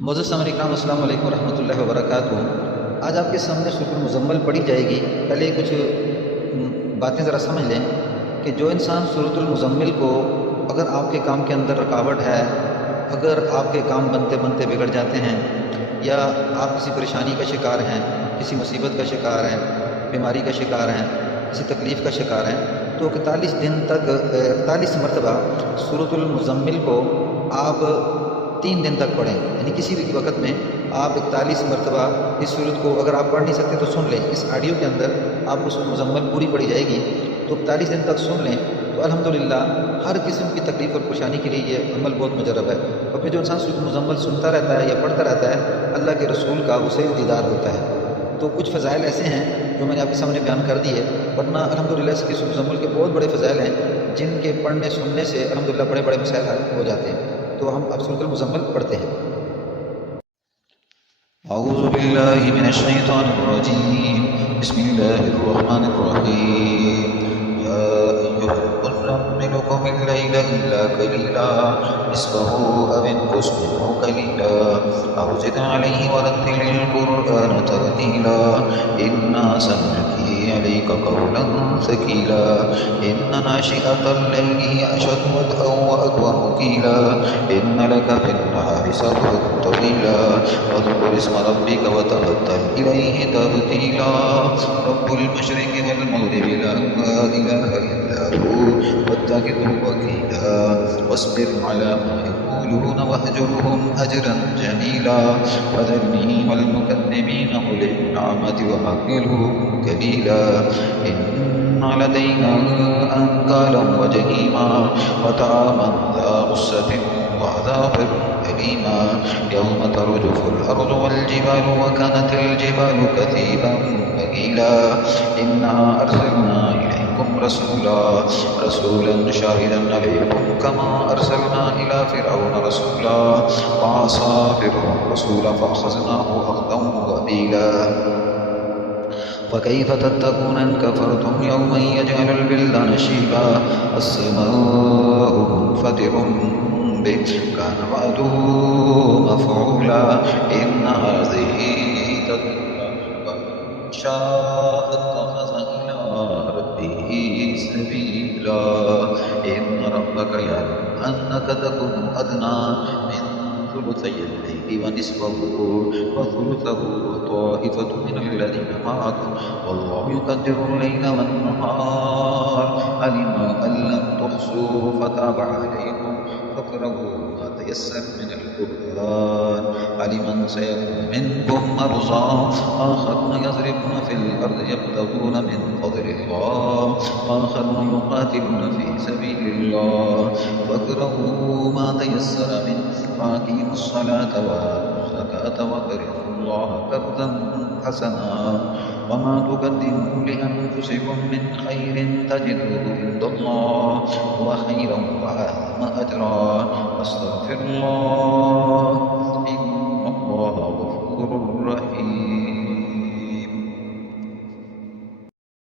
मोअज़्ज़ज़ सामईन इकराम, अस्सलामु अलैकुम रहमतुल्लाहि व बरकातुहू। आज आपके सामने सूरह मुज़म्मिल पढ़ी जाएगी। पहले कुछ बातें ज़रा समझ लें कि जो इंसान सूरह मुज़म्मिल को, अगर आपके काम के अंदर रुकावट है, अगर आपके काम बनते बनते बिगड़ जाते हैं, या आप किसी परेशानी का शिकार हैं, किसी मुसीबत का शिकार हैं, बीमारी का शिकार हैं, किसी तकलीफ़ का शिकार हैं, तो 41 दिन तक 41 मरतबा सूरह मुज़म्मिल को आप 3 दिन तक पढ़ें। यानी किसी भी वक्त में आप 41 मरतबा इस सूरत को, अगर आप पढ़ नहीं सकते तो सुन लें। इस ऑडियो के अंदर आपको सूरह मुज़म्मिल पूरी पढ़ी जाएगी, तो 41 दिन तक सुन लें तो अल्हम्दुलिल्लाह हर किस्म की तकलीफ़ और परेशानी के लिए ये अमल बहुत मुजरब है। और फिर जो इंसान सूरह मुज़म्मिल सुनता रहता है या पढ़ता रहता है, अल्लाह के रसूल का उसे दीदार होता है। तो कुछ फ़ज़ाइल ऐसे हैं जो मैंने आपके सामने बयान कर दिए, वरना अल्हम्दुलिल्लाह इसके सूरह मुज़म्मिल के बहुत बड़े फ़ज़ाइल हैं जिनके पढ़ने सुनने से अल्हम्दुलिल्लाह बड़े बड़े मसाइल हल हो जाते हैं। तो हम अब सूरह मुज़म्मिल पढ़ते हैं। अऊज़ु बिल्लाहि मिनश शैतानिर रजीम। बिस्मिल्लाहिर रहमानिर रहीम। या अय्युहल मुज़म्मिलु क़ुमिल लैला इल्ला क़लीला निस्फ़हु अव इंक़ुस मिन्हु क़लीला अव ज़िद अलैहि वरत्तिलिल क़ुरआन तरतीला। इन्ना सनुल्क़ी अलैका क़ौलन सक़ीला। इन्न नाशिअतल लैलि हिय अशद्दु वतअन व अक़वमु क़ीला। इन्न लका फ़िन्नहारि सबहन तवीला वज़्कुर इस्म रब्बिका वतबत्तल इलैहि तब्तीला। रब्बुल मशरिक़ि वल मग़रिबि ला इलाहा इल्ला हु वत्तख़िज़हु वकीला वस्बिर अला मा यक़ूलून वहजुरहुम हजरन जमीला। वज़रनी वल मुकज़्ज़िबीन उलिन निअमति वमह्हिलहुम क़लीला। इन्न लदैना अंकालन व जहीमा वतआमन ज़ा गुस्सतिन वअज़ाबन अलीमा। यौम तर्जुफुल अर्ज़ु वल जिबालु वकानतिल जिबालु कसीबन महीला। इन्ना अरसलना इलैकुम रसूलन शाहिदन अलैकुम कमा अरसलना इला फ़िरऔन रसूला फ़असा फ़िरऔन रसूल फ़अख़ज़नाहु अख़ज़न वबीला। फ़कैफ़ तत्तक़ून इन कफ़रतुम यौमन यजअलुल विल्दान शीबा। अस्समाउ मुन्फ़तिरुम बिहि कान वअदुहु मफ़ऊला। इन्न हाज़िहि तज़किरतुन फ़मन शाअ इत्तख़ज़ इला रब्बिहि सबीला। इन्न रब्बका यअलमु अन्नका तक़ूमु अदना मिन ثلثي الليل ونصفه وثلثه وطائفة من الذين معك والله يقدر الليل والنهار. علم أن لم تحصوه فتاب عليكم فاقرؤوا ما تيسر من القرآن. علما سيكون منكم مرضى وآخرون يضربون في الأرض يبتغون من فضل الله وآخرون يقاتلون في سبيل الله فاقرؤوا ما تيسر منه وأقيموا الصلاة وآتوا الزكاة وأقرضوا الله قرضا حسنا. وما تقدموا لأنفسكم من خير تجدوه عند الله هو خيرا وأعظم أجرا واستغفروا الله